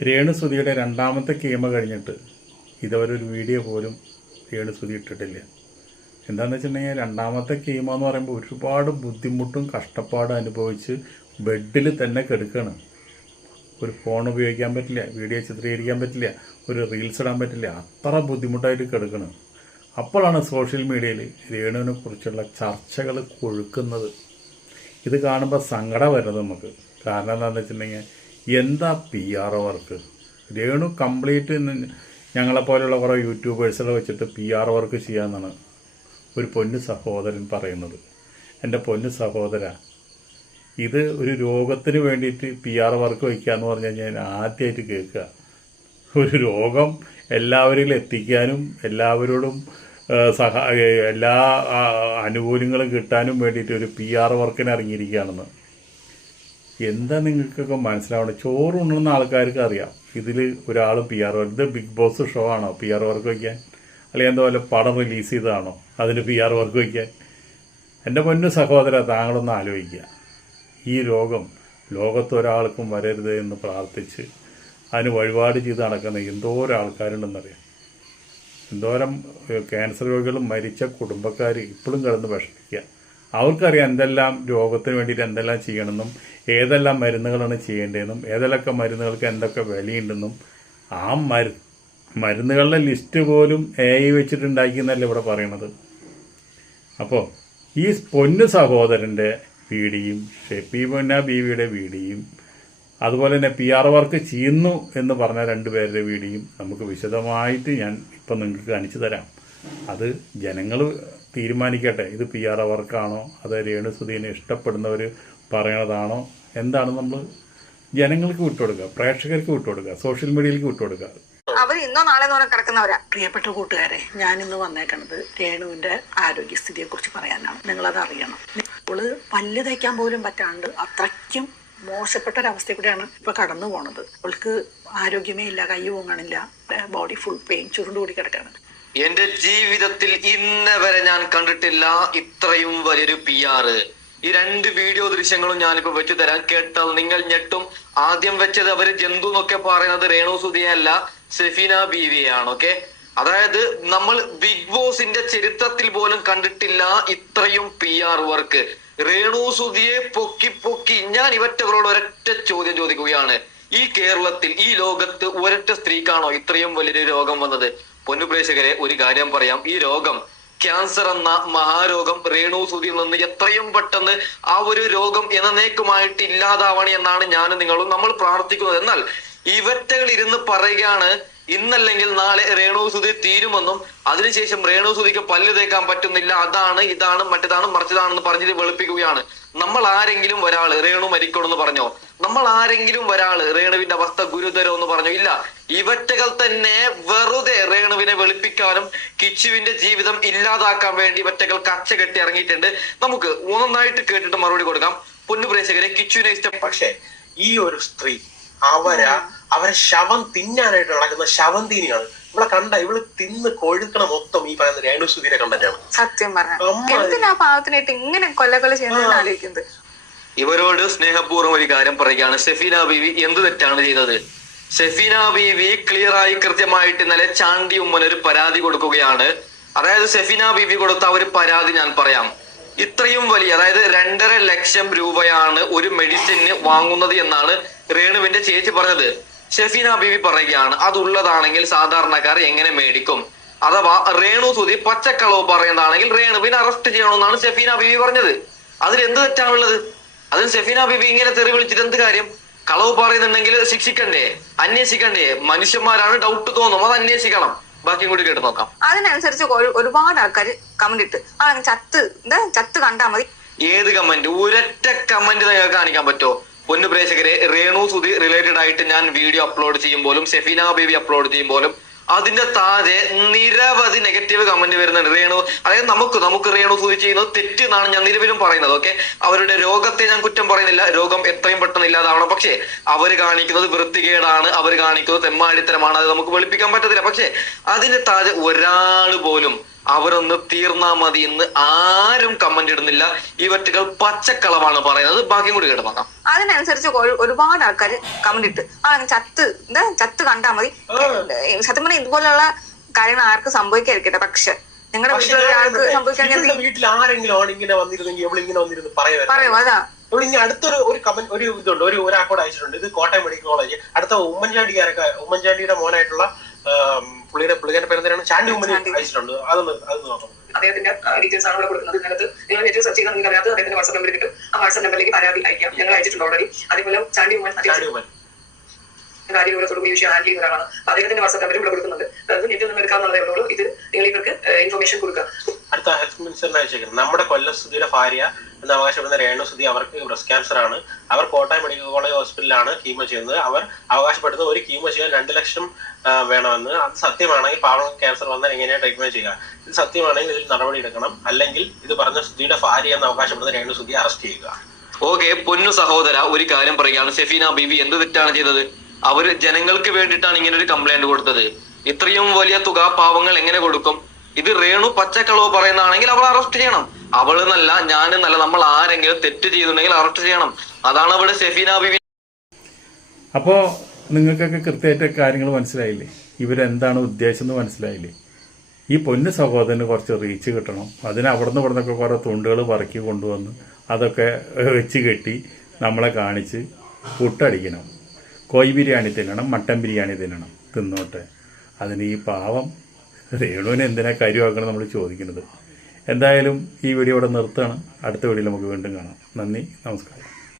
രേണുസുതിയുടെ രണ്ടാമത്തെ കീമ കഴിഞ്ഞിട്ട് ഇതുവരൊരു വീഡിയോ പോലും രേണുസുതി ഇട്ടിട്ടില്ല. എന്താണെന്ന് വെച്ചിട്ടുണ്ടെങ്കിൽ രണ്ടാമത്തെ കീമോ എന്ന് പറയുമ്പോൾ ഒരുപാട് ബുദ്ധിമുട്ടും കഷ്ടപ്പാടും അനുഭവിച്ച് ബെഡിൽ തന്നെ കിടക്കുകയാണ്. ഒരു ഫോൺ ഉപയോഗിക്കാൻ പറ്റില്ല, വീഡിയോ ചിത്രീകരിക്കാൻ പറ്റില്ല, ഒരു റീൽസ് ഇടാൻ പറ്റില്ല, അത്ര ബുദ്ധിമുട്ടായിട്ട് കിടക്കണം. അപ്പോഴാണ് സോഷ്യൽ മീഡിയയിൽ രേണുവിനെ കുറിച്ചുള്ള ചർച്ചകൾ കൊഴുക്കുന്നത്. ഇത് കാണുമ്പോൾ സങ്കടം വരുന്നത് നമുക്ക്. കാരണം എന്താണെന്ന് വെച്ചിട്ടുണ്ടെങ്കിൽ എന്താ PR വർക്ക്. രേണു കംപ്ലീറ്റ് ഞങ്ങളെപ്പോലെയുള്ള കുറേ യൂട്യൂബേഴ്സുകളെ വെച്ചിട്ട് PR വർക്ക് ചെയ്യാമെന്നാണ് ഒരു പൊന്നു സഹോദരൻ പറയുന്നത്. എൻ്റെ പൊന്നു സഹോദര, ഇത് ഒരു രോഗത്തിന് വേണ്ടിയിട്ട് PR വർക്ക് വയ്ക്കുക എന്ന് പറഞ്ഞു കഴിഞ്ഞാൽ ഞാൻ ആദ്യമായിട്ട് കേൾക്കുക. ഒരു രോഗം എല്ലാവരിലും എത്തിക്കാനും എല്ലാവരോടും എല്ലാ ആനുകൂല്യങ്ങളും കിട്ടാനും വേണ്ടിയിട്ട് ഒരു PR വർക്കിന് ഇറങ്ങിയിരിക്കുകയാണെന്ന്. എന്താ നിങ്ങൾക്കൊക്കെ മനസ്സിലാവണം? ചോറ് ഉണ്ണുന്ന ആൾക്കാർക്ക് അറിയാം ഇതിൽ ഒരാൾ PR വർക്ക്. ഇത് ബിഗ് ബോസ് ഷോ ആണോ PR വർക്ക് വയ്ക്കാൻ? അല്ലെങ്കിൽ എന്താ പോലെ പടം റിലീസ് ചെയ്തതാണോ അതിന് PR വർക്ക് വയ്ക്കാൻ? എൻ്റെ പൊന്നു സഹോദര, താങ്കളൊന്ന് ആലോചിക്കുക. ഈ രോഗം ലോകത്തൊരാൾക്കും വരരുത് എന്ന് പ്രാർത്ഥിച്ച് അതിന് വഴിപാട് ചെയ്ത് നടക്കുന്ന എന്തോരം ആൾക്കാരുണ്ടെന്നറിയാം. എന്തോരം ക്യാൻസർ രോഗികളും മരിച്ച കുടുംബക്കാർ ഇപ്പോഴും കിടന്ന് വിഷമിക്കുക. അവർക്കറിയാം എന്തെല്ലാം രോഗത്തിന് വേണ്ടിയിട്ട് എന്തെല്ലാം ചെയ്യണമെന്നും ഏതെല്ലാം മരുന്നുകളാണ് ചെയ്യേണ്ടതെന്നും ഏതെല്ലാം മരുന്നുകൾക്ക് എന്തൊക്കെ വിലയുണ്ടെന്നും ആ മരുന്നുകളുടെ ലിസ്റ്റ് പോലും AI വെച്ചിട്ടുണ്ടാക്കിയെന്നല്ല ഇവിടെ പറയണത്. അപ്പോൾ ഈ പൊന്നു സഹോദരൻ്റെ വീഡിയോയും ഷെഫീന ബീവിയുടെ വീഡിയോയും അതുപോലെ തന്നെ PR വർക്ക് ചെയ്യുന്നു എന്ന് പറഞ്ഞ രണ്ടുപേരുടെ വീഡിയോയും നമുക്ക് വിശദമായിട്ട് ഞാൻ ഇപ്പം നിങ്ങൾക്ക് കാണിച്ചു തരാം. അത് ജനങ്ങൾ തീരുമാനിക്കട്ടെ. ഇത് PR വർക്കാണോ അത് രേണുസുധീനെ ഇഷ്ടപ്പെടുന്നവർ പറയണതാണോ എന്താണ് നമ്മൾ ജനങ്ങൾക്ക് വിട്ടുകൊടുക്കുക, പ്രേക്ഷകർക്ക് വിട്ടുകൊടുക്കുക, സോഷ്യൽ മീഡിയയിലേക്ക് വിട്ടുകൊടുക്കുക. അവർ ഇന്നോ നാളെ കിടക്കുന്നവരാ. പ്രിയപ്പെട്ട കൂട്ടുകാരെ, ഞാനിന്ന് വന്നേക്കണത് രേണുവിന്റെ ആരോഗ്യസ്ഥിതിയെ കുറിച്ച് പറയാനാണ്. നിങ്ങളത് അറിയണം. അവള് പല്ല് തേക്കാൻ പോലും പറ്റാണ്ട് അത്രയ്ക്കും മോശപ്പെട്ട ഒരവസ്ഥ കൂടെയാണ് ഇപ്പൊ കടന്നു പോണത്. അവൾക്ക് ആരോഗ്യമേ ഇല്ല, കൈ പൊങ്ങണില്ല, ബോഡി ഫുൾ പെയിൻ, ചുരുണ്ടുകൂടി കിടക്കാണ്. എന്റെ ജീവിതത്തിൽ ഇന്ന് വരെ ഞാൻ കണ്ടിട്ടില്ല ഇത്രയും വലിയൊരു PR. ഈ രണ്ട് വീഡിയോ ദൃശ്യങ്ങളും ഞാനിപ്പോ വെച്ചു തരാൻ. കേട്ടാൽ നിങ്ങൾ ഞെട്ടും. ആദ്യം വെച്ചത് അവര് ജന്തു എന്നൊക്കെ പറയുന്നത് രേണുസുധിയല്ല, ഷെഫീന ബീവിയാണ്. ഓക്കെ, അതായത് നമ്മൾ ബിഗ് ബോസിന്റെ ചരിത്രത്തിൽ പോലും കണ്ടിട്ടില്ല ഇത്രയും PR വർക്ക്. രേണുസുധിയെ പൊക്കി ഞാൻ ഇവറ്റകളോട് ഒരൊറ്റ ചോദ്യം ചോദിക്കുകയാണ്. ഈ കേരളത്തിൽ, ഈ ലോകത്ത് ഒരൊറ്റ സ്ത്രീക്കാണോ ഇത്രയും വലിയൊരു രോഗം വന്നത്? പൊന്നു പ്രേക്ഷകരെ, ഒരു കാര്യം പറയാം. ഈ രോഗം, ക്യാൻസർ എന്ന മഹാരോഗം രേണുസുധിയിൽ നിന്ന് എത്രയും പെട്ടെന്ന് ആ ഒരു രോഗം എന്നേക്കുമായിട്ട് ഇല്ലാതാവണം എന്നാണ് ഞാനും നിങ്ങളും നമ്മൾ പ്രാർത്ഥിക്കുന്നത്. എന്നാൽ ഇവറ്റകൾ ഇരുന്ന് പറയുകയാണ് ഇന്നല്ലെങ്കിൽ നാളെ രേണുസുധി തീരുമെന്നും അതിനുശേഷം രേണുസുധിക്ക് പല്ല് തേക്കാൻ പറ്റുന്നില്ല, അതാണ് ഇതാണ് മറ്റേതാണ് മറിച്ചതാണെന്ന് പറഞ്ഞിട്ട് വെളുപ്പിക്കുകയാണ്. നമ്മൾ ആരെങ്കിലും ഒരാള് രേണു മരിക്കണമെന്ന് പറഞ്ഞോ? നമ്മൾ ആരെങ്കിലും ഒരാള് രേണുവിന്റെ അവസ്ഥ ഗുരുതരം എന്ന് പറഞ്ഞോ? ഇല്ല. ഇവറ്റകൾ തന്നെ വെറുതെ രേണുവിനെ വെളുപ്പിക്കാനും കിച്ചുവിന്റെ ജീവിതം ഇല്ലാതാക്കാൻ വേണ്ടി ഇവറ്റകൾ കച്ച കെട്ടി ഇറങ്ങിയിട്ടുണ്ട്. നമുക്ക് ഒന്നായിട്ട് കേട്ടിട്ട് മറുപടി കൊടുക്കാം. പൊന്നു പ്രേക്ഷകരെ, കിച്ചുവിനെ ഇഷ്ടം. പക്ഷെ ഈ ഒരു സ്ത്രീ അവരെ ശവം തിന്നാനായിട്ട് നടക്കുന്ന ശവന്തീനിയാണ്. ഇവളെ കണ്ട ഇവള് തിന്ന് കൊഴുക്കണ മൊത്തം ഈ പറയുന്ന രേണുസുധീനെ കണ്ടിട്ടാണ്. സത്യം പറഞ്ഞാ പാവത്തിനായിട്ട് ഇങ്ങനെ കൊല ചെയ്യുന്നതെന്ന് ആലോചിക്കുന്നത്. ഇവരോട് സ്നേഹപൂർവ്വം ഒരു കാര്യം പറയുകയാണ്. ഷെഫീന ബീവി എന്ത് തെറ്റാണ് ചെയ്തത്? ഷെഫീന ബീവി ക്ലിയറായി കൃത്യമായിട്ട് ഇന്നലെ ചാണ്ടി ഉമ്മൻ ഒരു പരാതി കൊടുക്കുകയാണ്. അതായത് ഷെഫീന ബീവി കൊടുത്ത ഒരു പരാതി ഞാൻ പറയാം. ഇത്രയും വലിയ, അതായത് 2.5 ലക്ഷം രൂപയാണ് ഒരു മെഡിസിന് വാങ്ങുന്നത് എന്നാണ് രേണുവിന്റെ ചേച്ചി പറഞ്ഞത്. ഷെഫീന ബീവി പറയുകയാണ് അതുള്ളതാണെങ്കിൽ സാധാരണക്കാർ എങ്ങനെ മേടിക്കും? അഥവാ രേണുസുധി പച്ചക്കളവ് പറയുന്നതാണെങ്കിൽ രേണുവിനെ അറസ്റ്റ് ചെയ്യണമെന്നാണ് ഷെഫീന ബീവി പറഞ്ഞത്. അതിൽ എന്ത് തെറ്റാണുള്ളത്? അതിന് ഷെഫീന ബീവി ഇങ്ങനെ തെറി വിളിച്ചിട്ട് എന്ത് കാര്യം? കളവ് പറയുന്നുണ്ടെങ്കിൽ ശിക്ഷിക്കണ്ടേ, അന്വേഷിക്കണ്ടേ? മനുഷ്യന്മാരാണ്, ഡൗട്ട് തോന്നും, അത് അന്വേഷിക്കണം. ബാക്കിയും കൂടി കേട്ട് നോക്കാം. അതിനനുസരിച്ച് ഒരുപാട് ആൾക്കാർ കമന്റ് ഇട്ട് ചത്ത് കണ്ടാ മതി. ഏത് കമന്റ്? ഒരൊറ്റ കമന്റ് നിങ്ങൾക്ക് കാണിക്കാൻ പറ്റുമോ? പൊന്നു പ്രേക്ഷകരെ, രേണുസുധി റിലേറ്റഡ് ആയിട്ട് ഞാൻ വീഡിയോ അപ്ലോഡ് ചെയ്യുമ്പോഴും ഷെഫീന ബേബി അപ്ലോഡ് ചെയ്യുമ്പോഴും അതിന്റെ താഴെ നിരവധി നെഗറ്റീവ് കമന്റ് വരുന്നുണ്ട്. അതായത് നമുക്ക് രേണുസുധി ചെയ്യുന്നത് തെറ്റ് എന്നാണ് ഞാൻ നിലവിലും പറയുന്നത്. ഓക്കെ, അവരുടെ രോഗത്തെ ഞാൻ കുറ്റം പറയുന്നില്ല, രോഗം എത്രയും പെട്ടെന്ന് ഇല്ലാതാവണം. പക്ഷേ അവർ കാണിക്കുന്നത് വൃത്തികേടാണ്, അവർ കാണിക്കുന്നത് തെമ്മാടിത്തരമാണ്, അത് നമുക്ക് വെളുപ്പിക്കാൻ പറ്റത്തില്ല. പക്ഷെ അതിന്റെ താഴെ ഒരാൾ പോലും അവരൊന്ന് തീർന്നാ മതി എന്ന് ആരും കമന്റ് ഇടുന്നില്ല. ഇവറ്റുകൾ പച്ചക്കളവാണ് പറയുന്നത്. ബാക്കിയും കൂടി കേട്ട് നോക്കാം. അതിനനുസരിച്ച് ഒരുപാട് ആൾക്കാർ കമന്റ് ഇട്ട് ചത്ത് കണ്ടാ മതി. സത്യം പറഞ്ഞാൽ ഇതുപോലുള്ള കാര്യങ്ങൾ ആർക്കും സംഭവിക്കാതിരിക്കട്ടെ. പക്ഷെ നിങ്ങളുടെ വീട്ടിലുള്ള ആൾക്ക് സംഭവിക്കാൻ വീട്ടിൽ ആരെങ്കിലും ആണ് ഇങ്ങനെ വന്നിരുന്നെങ്കിൽ ഇവളിങ്ങനെ വന്നിരുന്നു പറയൂ. അതാ ഇനി അടുത്തൊരു ഒരു ഇതുണ്ട്, ഒരാൾക്കോട് അയച്ചിട്ടുണ്ട്. ഇത് കോട്ടയം മെഡിക്കൽ കോളേജ് അടുത്ത ഉമ്മൻചാണ്ടിയുടെ മോനായിട്ടുള്ള പുള്ളിയുടെ പേരെന്താണ്, ചാണ്ടി ഉമ്മൻ അയച്ചിട്ടുണ്ട്. അത് നോക്കാം. അദ്ദേഹത്തിന്റെ ഡീറ്റെയിൽസ് ആണ് ഇവിടെ കൊടുക്കുന്നത്. ഇതിനകത്ത് നിങ്ങൾ നെറ്റ് സെർച്ച് ചെയ്താൽ നിങ്ങൾക്ക് അറിയാത്ത അദ്ദേഹത്തിന്റെ വാട്സ്ആപ്പ് നമ്പർ കിട്ടും. ആ വാട്സ്ആപ്പ് നമ്പറിലേക്ക് പരാതി അയക്കാം. ഞങ്ങൾ അയച്ചിട്ടുണ്ട് ഓൾറെഡി. അതേപോലെ ചാണ്ടി ഉമ്മൻ കാര്യവിവരത്തോട് വിഷയം ഹാൻഡിൽ ചെയ്യുന്ന ഒരാളാണ്. അദ്ദേഹത്തിന്റെ വാട്സ്ആപ്പ് നമ്പർ ഇവിടെ കൊടുക്കുന്നുണ്ട്. അത് നെറ്റിൽ നിന്ന് എടുക്കാവുന്നതേ ഉള്ളൂ. ഇത് നിങ്ങൾ ഇവർക്ക് ഇൻഫർമേഷൻ കൊടുക്കുക. അടുത്ത ഹെൽത്ത് മിനിസ്റ്ററിനെ അയച്ചേക്കുന്നത് നമ്മുടെ കൊല്ലം സുധിയുടെ ഭാര്യ എന്ന് അവകാശപ്പെടുന്ന രേണു സുധി. അവർക്ക് ബ്രസ്റ്റ് ക്യാൻസർ ആണ്. അവർ കോട്ടയം മെഡിക്കൽ കോളേജ് ഹോസ്പിറ്റലിലാണ് കീമോ ചെയ്യുന്നത്. അവർ അവകാശപ്പെടുന്ന ഒരു കീമോ ചെയ്യാൻ 2 ലക്ഷം വേണമെന്ന്. അത് സത്യമാണെങ്കിൽ പാവം ക്യാൻസർ വന്നാൽ എങ്ങനെയാണ് ട്രീറ്റ്മെന്റ് ചെയ്യുക? ഇത് സത്യമാണെങ്കിൽ ഇതിൽ നടപടി എടുക്കണം. അല്ലെങ്കിൽ ഇത് പറഞ്ഞ സുധിയുടെ ഭാര്യ എന്ന് അവകാശപ്പെടുന്ന രേണു സുധി അറസ്റ്റ് ചെയ്യുക. ഓക്കെ, പൊന്നു സഹോദര, ഒരു കാര്യം പറയുകയാണ്. ഷെഫീന ബീവി എന്ത് തെറ്റാണ് ചെയ്തത്? അവര് ജനങ്ങൾക്ക് വേണ്ടിയിട്ടാണ് ഇങ്ങനെ ഒരു കംപ്ലൈന്റ് കൊടുത്തത്. ഇത്രയും വലിയ തുക പാവങ്ങൾ എങ്ങനെ കൊടുക്കും? ഇത് രേണു പച്ചക്കളവ് പറയുന്നതാണെങ്കിൽ അവൾ അറസ്റ്റ് ചെയ്യണം. അവളെന്നല്ല, ഞാനെന്നല്ല, നമ്മൾ ആരെങ്കിലും തെറ്റ് ചെയ്തിട്ടുണ്ടെങ്കിൽ അറസ്റ്റ് ചെയ്യണം. അതാണ് അവിടെ ഷെഫീന ബീവി. അപ്പോൾ നിങ്ങൾക്കൊക്കെ കൃത്യമായിട്ട് കാര്യങ്ങൾ മനസ്സിലായില്ലേ? ഇവരെന്താണ് ഉദ്ദേശം എന്ന് മനസ്സിലായില്ലേ? ഈ പൊന്നു സഹോദരന് കുറച്ച് റീച്ച് കിട്ടണം. അതിന് അവിടുന്ന് ഇവിടുന്നൊക്കെ കുറേ തുണ്ടുകൾ പറക്കി കൊണ്ടുവന്ന് അതൊക്കെ വെച്ച് കെട്ടി നമ്മളെ കാണിച്ച് പുട്ടടിക്കണം. കോഴി ബിരിയാണി തിന്നണം, മട്ടൻ ബിരിയാണി തിന്നോട്ടെ. അതിന് ഈ പാവം രേണുവിനെ എന്തിനാ കാര്യമാക്കണം നമ്മൾ ചോദിക്കുന്നത്. എന്തായാലും ഈ വീഡിയോ ഇവിടെ നിർത്തുകയാണ്. അടുത്ത വീഡിയോയിൽ നമുക്ക് വീണ്ടും കാണാം. നന്ദി, നമസ്കാരം.